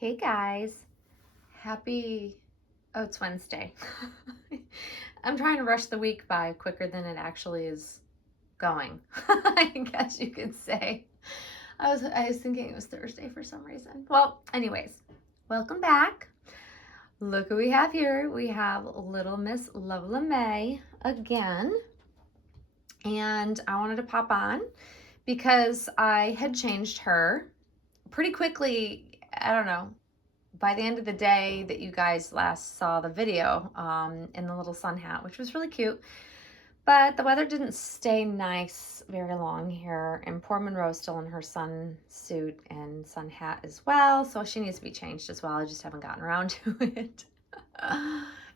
Hey guys, it's Wednesday. I'm trying to rush the week by quicker than it actually is going. I guess you could say. I was thinking it was Thursday for some reason. Well, anyways, welcome back. Look who we have here. We have little Miss Lola May again. And I wanted to pop on because I had changed her pretty quickly. I don't know, by the end of the day that you guys last saw the video in the little sun hat, which was really cute. But the weather didn't stay nice very long here, and poor Monroe's still in her sun suit and sun hat as well, so she needs to be changed as well. I just haven't gotten around to it.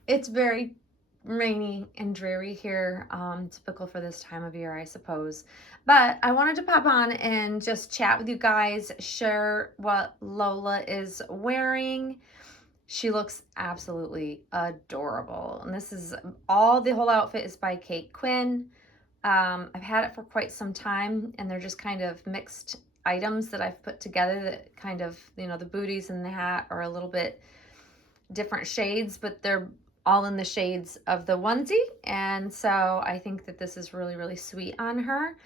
It's very rainy and dreary here, typical for this time of year, I suppose. But I wanted to pop on and just chat with you guys, share what Lola is wearing. She looks absolutely adorable. And the whole outfit is by Kate Quinn. I've had it for quite some time, and they're just kind of mixed items that I've put together that kind of, the booties and the hat are a little bit different shades, but they're all in the shades of the onesie. And so I think that this is really, really sweet on her.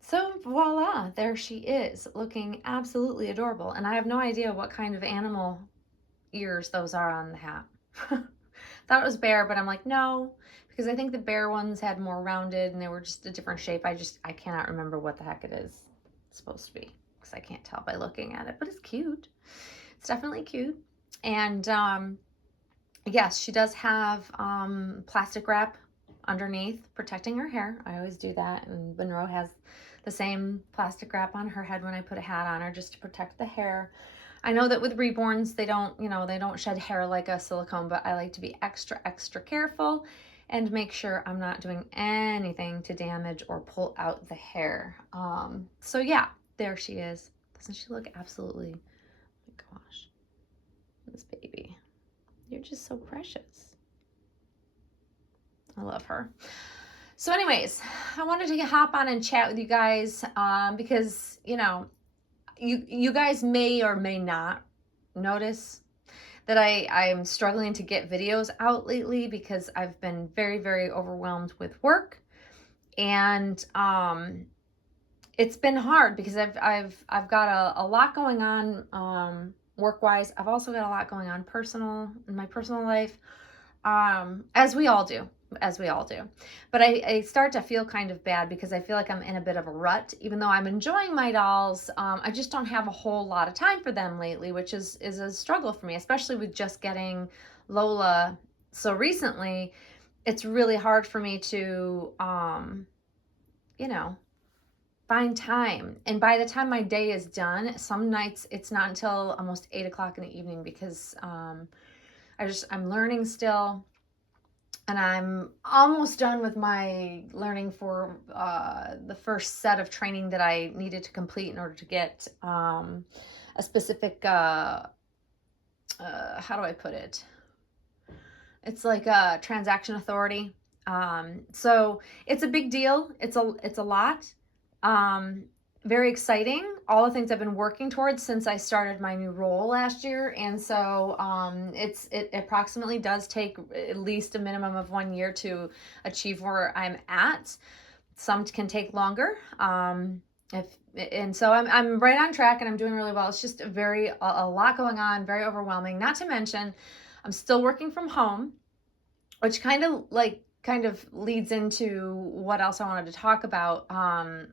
So voila, there she is, looking absolutely adorable. And I have no idea what kind of animal ears those are on the hat. Thought it was bear, but I'm like, no, because I think the bear ones had more rounded and they were just a different shape. I cannot remember what the heck it is supposed to be because I can't tell by looking at it, but it's cute. It's definitely cute. And yes, she does have plastic wrap underneath protecting her hair. I always do that. And Monroe has the same plastic wrap on her head when I put a hat on her just to protect the hair. I know that with reborns, they don't shed hair like a silicone, but I like to be extra, extra careful and make sure I'm not doing anything to damage or pull out the hair. So yeah, there she is. Doesn't she look absolutely, oh my gosh, this baby. You're just so precious. I love her. So anyways, I wanted to hop on and chat with you guys because, you guys may or may not notice that I'm struggling to get videos out lately because I've been very, very overwhelmed with work. And it's been hard because I've got a lot going on work-wise. I've also got a lot going on in my personal life, as we all do. But I start to feel kind of bad because I feel like I'm in a bit of a rut. Even though I'm enjoying my dolls, I just don't have a whole lot of time for them lately, which is a struggle for me, especially with just getting Lola so recently. It's really hard for me to, find time. And by the time my day is done, some nights it's not until almost 8 o'clock in the evening because I'm learning still. And I'm almost done with my learning for the first set of training that I needed to complete in order to get a specific, how do I put it? It's like a transaction authority. So it's a big deal. It's a lot. Very exciting. All the things I've been working towards since I started my new role last year. And so it approximately does take at least a minimum of 1 year to achieve where I'm at. Some can take longer. So I'm right on track and I'm doing really well. It's just a lot going on, very overwhelming. Not to mention, I'm still working from home, which kind of leads into what else I wanted to talk about.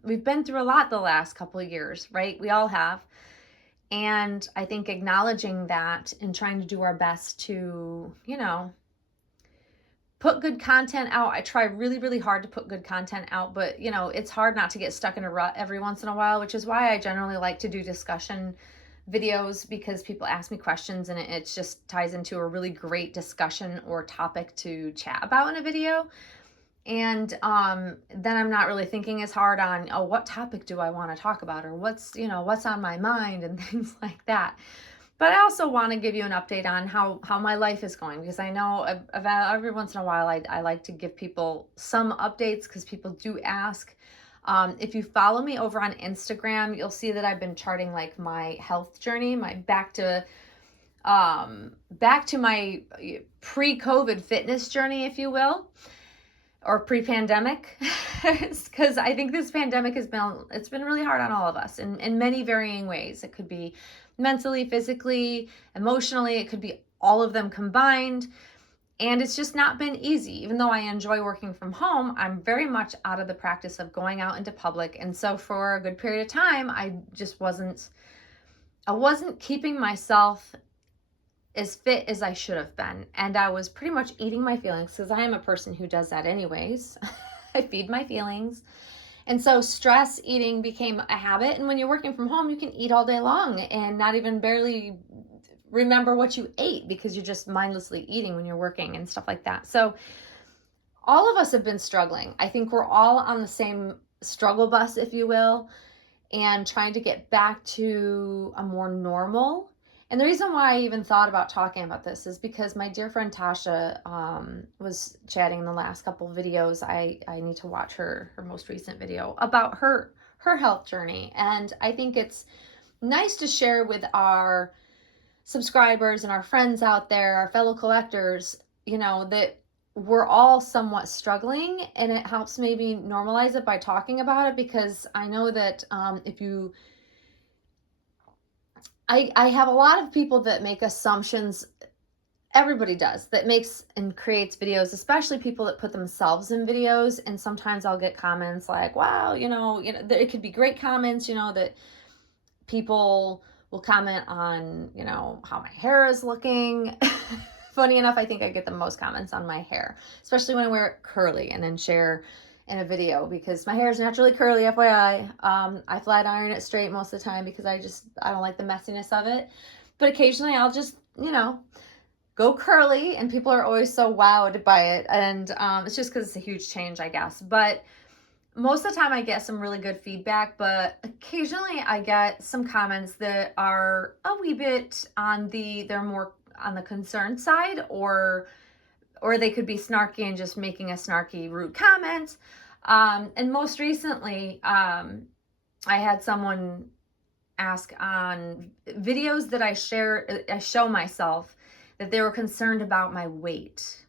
We've been through a lot the last couple of years, right? We all have. And I think acknowledging that and trying to do our best to, put good content out. I try really, really hard to put good content out, but it's hard not to get stuck in a rut every once in a while, which is why I generally like to do discussion videos, because people ask me questions and it just ties into a really great discussion or topic to chat about in a video. And then I'm not really thinking as hard on, oh, what topic do I want to talk about, or what's on my mind and things like that. But I also want to give you an update on how my life is going, because I know every once in a while I like to give people some updates because people do ask. If you follow me over on Instagram, you'll see that I've been charting like my health journey, my back to back to my pre-COVID fitness journey, if you will, or pre-pandemic, because I think this pandemic it's been really hard on all of us in many varying ways. It could be mentally, physically, emotionally, it could be all of them combined. And it's just not been easy. Even though I enjoy working from home, I'm very much out of the practice of going out into public. And so for a good period of time, I wasn't keeping myself as fit as I should have been. And I was pretty much eating my feelings, because I am a person who does that anyways. I feed my feelings. And so stress eating became a habit. And when you're working from home, you can eat all day long and not even barely remember what you ate, because you're just mindlessly eating when you're working and stuff like that. So all of us have been struggling. I think we're all on the same struggle bus, if you will, and trying to get back to a more normal. And the reason why I even thought about talking about this is because my dear friend Tasha was chatting in the last couple of videos. I need to watch her most recent video about her health journey. And I think it's nice to share with our subscribers and our friends out there, our fellow collectors, that we're all somewhat struggling, and it helps maybe normalize it by talking about it, because I know that I have a lot of people that make assumptions. Everybody does, that makes and creates videos, especially people that put themselves in videos. And sometimes I'll get comments like, wow, it could be great comments, that people will comment on, how my hair is looking. Funny enough, I think I get the most comments on my hair, especially when I wear it curly and then share in a video, because my hair is naturally curly, FYI. I flat iron it straight most of the time because I don't like the messiness of it. But occasionally I'll just, go curly, and people are always so wowed by it. And it's just because it's a huge change, I guess. But most of the time I get some really good feedback, but occasionally I get some comments that are a wee bit they're more on the concerned side, or they could be snarky and just making a snarky, rude comment. And most recently, I had someone ask on videos that I show myself, that they were concerned about my weight,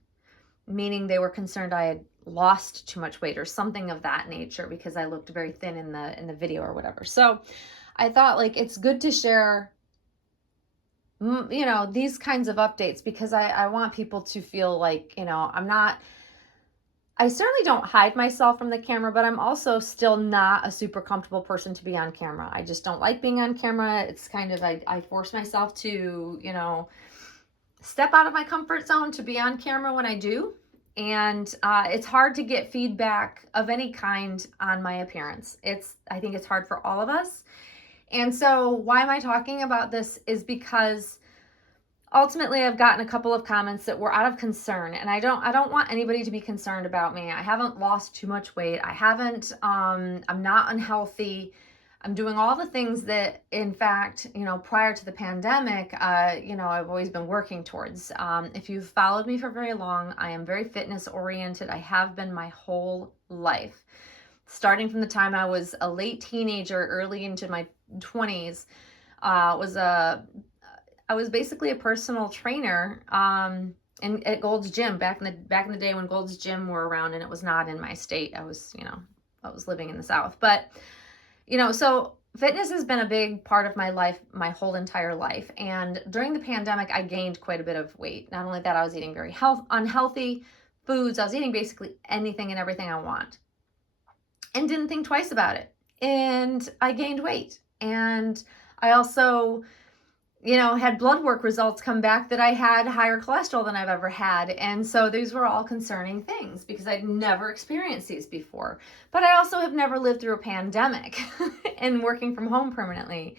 meaning they were concerned I had lost too much weight or something of that nature, because I looked very thin in the video or whatever. So I thought, like, it's good to share these kinds of updates, because I want people to feel like, I certainly don't hide myself from the camera, but I'm also still not a super comfortable person to be on camera. I just don't like being on camera. It's kind of, I force myself to, step out of my comfort zone to be on camera when I do. And it's hard to get feedback of any kind on my appearance. I think it's hard for all of us. And so why am I talking about this is because ultimately I've gotten a couple of comments that were out of concern, and I don't want anybody to be concerned about me. I haven't lost too much weight. I'm not unhealthy. I'm doing all the things that, in fact, prior to the pandemic, I've always been working towards. If you've followed me for very long, I am very fitness oriented. I have been my whole life. Starting from the time I was a late teenager, early into my 20s, I was basically a personal trainer at Gold's Gym back in the day when Gold's Gym were around, and it was not in my state. I was living in the South, but so fitness has been a big part of my life, my whole entire life. And during the pandemic, I gained quite a bit of weight. Not only that, I was eating very unhealthy foods. I was eating basically anything and everything I want, and didn't think twice about it. And I gained weight. And I also, had blood work results come back that I had higher cholesterol than I've ever had. And so these were all concerning things, because I'd never experienced these before. But I also have never lived through a pandemic and working from home permanently.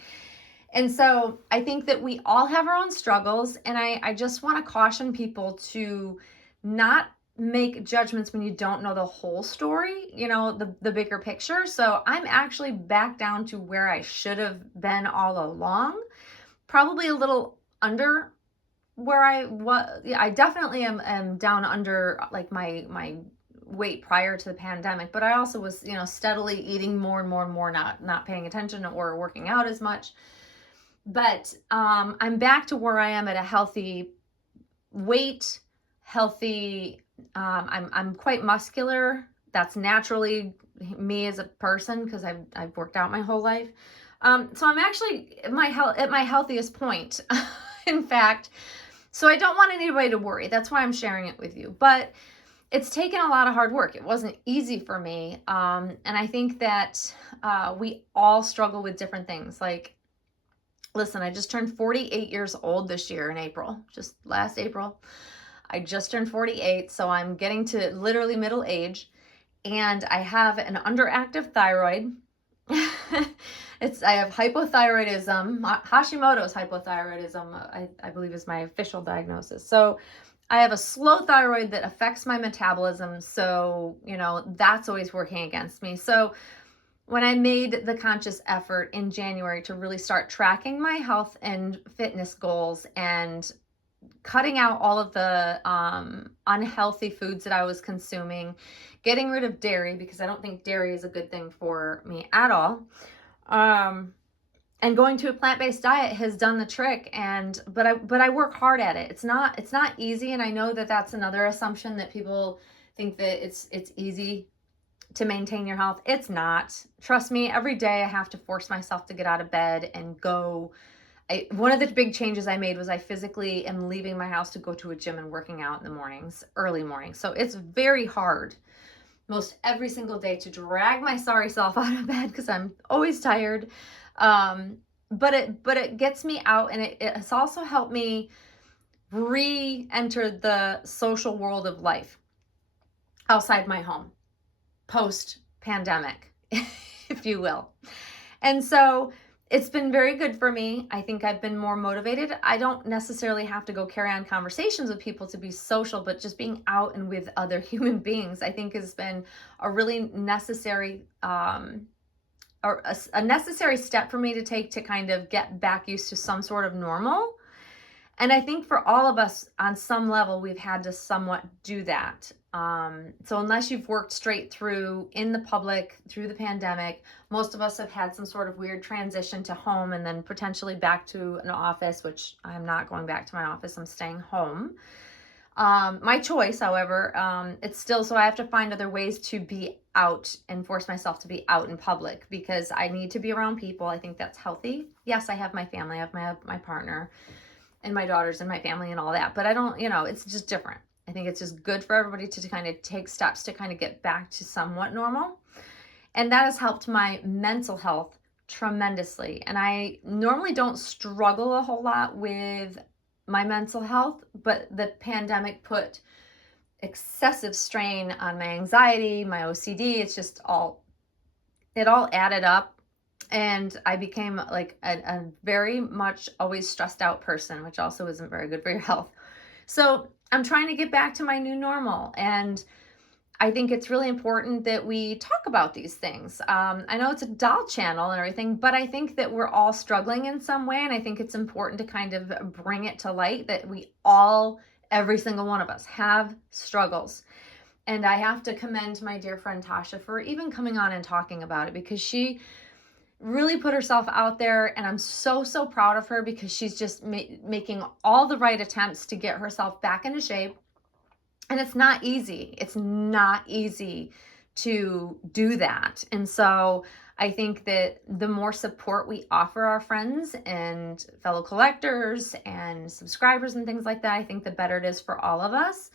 And so I think that we all have our own struggles. And I just want to caution people to not make judgments when you don't know the whole story, the bigger picture. So I'm actually back down to where I should have been all along. Probably a little under where I was. Yeah, I definitely am down under like my weight prior to the pandemic, but I also was, steadily eating more and more and more, not paying attention or working out as much. But I'm back to where I am at a healthy weight, healthy. I'm quite muscular. That's naturally me as a person because I've worked out my whole life. So I'm actually at my healthiest point, in fact. So I don't want anybody to worry. That's why I'm sharing it with you. But it's taken a lot of hard work. It wasn't easy for me. And I think that we all struggle with different things. Like, listen, I just turned 48 years old this year in April, just last April. I just turned 48, so I'm getting to literally middle age, and I have an underactive thyroid. I have hypothyroidism, Hashimoto's hypothyroidism, I believe is my official diagnosis. So I have a slow thyroid that affects my metabolism. So, that's always working against me. So when I made the conscious effort in January to really start tracking my health and fitness goals and cutting out all of the unhealthy foods that I was consuming, getting rid of dairy because I don't think dairy is a good thing for me at all. And going to a plant-based diet has done the trick. But I work hard at it. It's not easy, and I know that that's another assumption, that people think that it's easy to maintain your health. It's not. Trust me, every day I have to force myself to get out of bed and go. One of the big changes I made was I physically am leaving my house to go to a gym and working out in the mornings, early mornings. So it's very hard most every single day to drag my sorry self out of bed because I'm always tired. But it gets me out, and it has also helped me re-enter the social world of life outside my home post-pandemic, if you will. And so it's been very good for me. I think I've been more motivated. I don't necessarily have to go carry on conversations with people to be social, but just being out and with other human beings, I think has been a really necessary or a necessary step for me to take to kind of get back used to some sort of normal. And I think for all of us on some level, we've had to somewhat do that. So unless you've worked straight through in the public through the pandemic, most of us have had some sort of weird transition to home and then potentially back to an office, which I'm not going back to my office. I'm staying home. My choice, however, it's still, so I have to find other ways to be out and force myself to be out in public because I need to be around people. I think that's healthy. Yes, I have my family, I have my partner and my daughters and my family and all that, but I don't, it's just different. I think it's just good for everybody to kind of take steps to kind of get back to somewhat normal. And that has helped my mental health tremendously. And I normally don't struggle a whole lot with my mental health, but the pandemic put excessive strain on my anxiety, my OCD. It's just it all added up. And I became like a very much always stressed out person, which also isn't very good for your health. So I'm trying to get back to my new normal. And I think it's really important that we talk about these things. I know it's a doll channel and everything, but I think that we're all struggling in some way. And I think it's important to kind of bring it to light that every single one of us have struggles. And I have to commend my dear friend Tasha for even coming on and talking about it, because she really put herself out there, and I'm so proud of her because she's just making all the right attempts to get herself back into shape. And it's not easy. It's not easy to do that. And so I think that the more support we offer our friends and fellow collectors and subscribers and things like that, I think the better it is for all of us,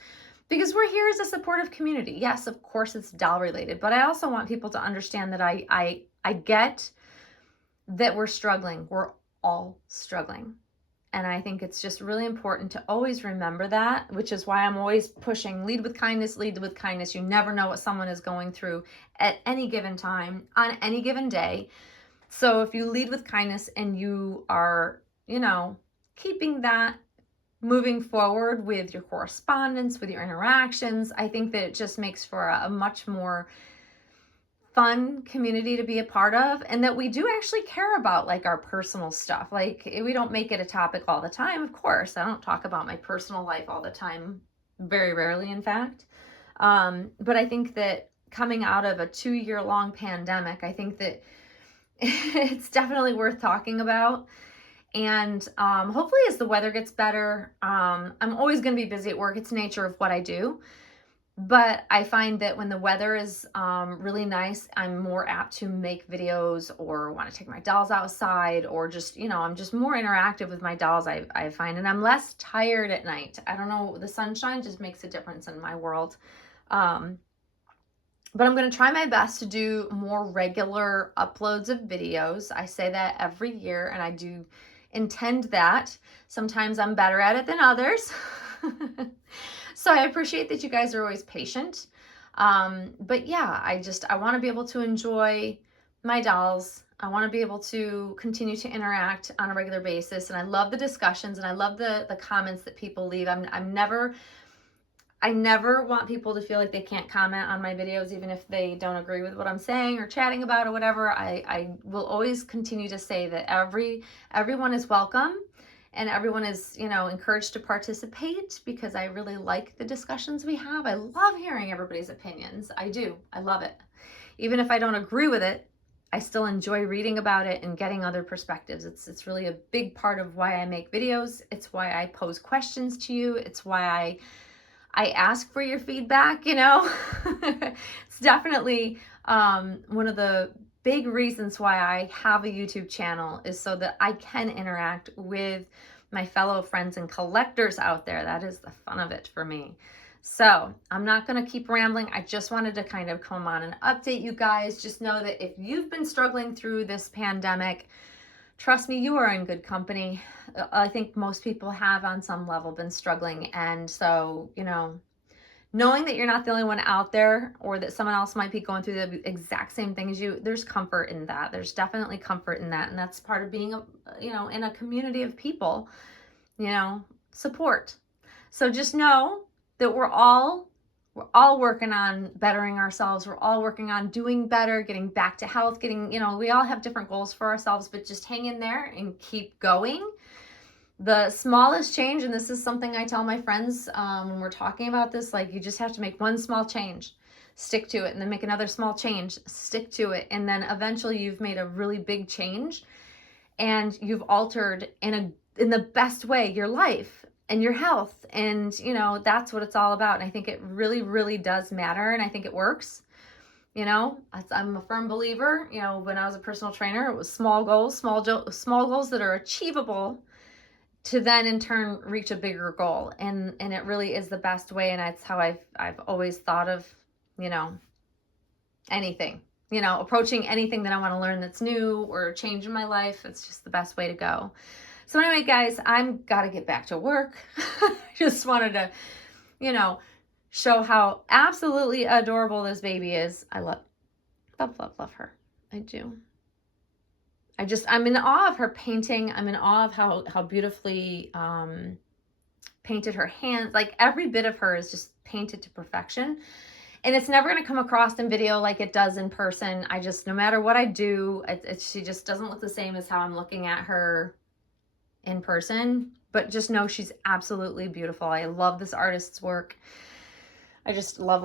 because we're here as a supportive community. Yes, of course it's doll related, but I also want people to understand that I get that we're struggling. We're all struggling. And I think it's just really important to always remember that, which is why I'm always pushing lead with kindness, lead with kindness. You never know what someone is going through at any given time, on any given day. So if you lead with kindness and you are, keeping that moving forward with your correspondence, with your interactions, I think that it just makes for a much more fun community to be a part of, and that we do actually care about like our personal stuff. Like, we don't make it a topic all the time. Of course, I don't talk about my personal life all the time, very rarely in fact. But I think that coming out of a 2-year long pandemic, I think that it's definitely worth talking about. And hopefully as the weather gets better, I'm always going to be busy at work. It's the nature of what I do. But I find that when the weather is really nice, I'm more apt to make videos or want to take my dolls outside, or just, I'm just more interactive with my dolls, I find. And I'm less tired at night. I don't know, the sunshine just makes a difference in my world. But I'm going to try my best to do more regular uploads of videos. I say that every year, and I do intend that. Sometimes I'm better at it than others. So I appreciate that you guys are always patient. But yeah, I want to be able to enjoy my dolls. I want to be able to continue to interact on a regular basis. And I love the discussions, and I love the comments that people leave. I never want people to feel like they can't comment on my videos, even if they don't agree with what I'm saying or chatting about or whatever. I will always continue to say that everyone is welcome, and everyone is, encouraged to participate, because I really like the discussions we have. I love hearing everybody's opinions. I do. I love it. Even if I don't agree with it, I still enjoy reading about it and getting other perspectives. It's really a big part of why I make videos. It's why I pose questions to you. It's why I ask for your feedback, It's definitely one of the big reasons why I have a YouTube channel, is so that I can interact with my fellow friends and collectors out there. That is the fun of it for me. So I'm not going to keep rambling. I just wanted to kind of come on and update you guys. Just know that if you've been struggling through this pandemic, trust me, you are in good company. I think most people have on some level been struggling. And so, knowing that you're not the only one out there, or that someone else might be going through the exact same thing as you, there's comfort in that. There's definitely comfort in that. And that's part of being, in a community of people, support. So just know that we're all working on bettering ourselves. We're all working on doing better, getting back to health, we all have different goals for ourselves, but just hang in there and keep going. The smallest change, and this is something I tell my friends when we're talking about this, like, you just have to make one small change, stick to it, and then make another small change, stick to it, and then eventually you've made a really big change, and you've altered in the best way your life and your health. And that's what it's all about. And I think it really, really does matter, and I think it works. I'm a firm believer. When I was a personal trainer, it was small goals that are achievable, to then in turn reach a bigger goal. And it really is the best way. And that's how I've always thought of, anything, approaching anything that I want to learn that's new or change in my life. It's just the best way to go. So anyway, guys, I'm gotta get back to work. I just wanted to, show how absolutely adorable this baby is. I love her. I do. I'm in awe of her painting. I'm in awe of how beautifully painted her hands. Like, every bit of her is just painted to perfection. And it's never going to come across in video like it does in person. No matter what I do, she just doesn't look the same as how I'm looking at her in person. But just know she's absolutely beautiful. I love this artist's work. I just love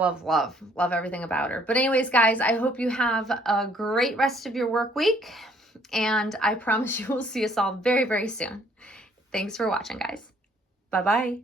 everything about her. But anyways, guys, I hope you have a great rest of your work week. And I promise you we'll see us all very, very soon. Thanks for watching, guys. Bye-bye.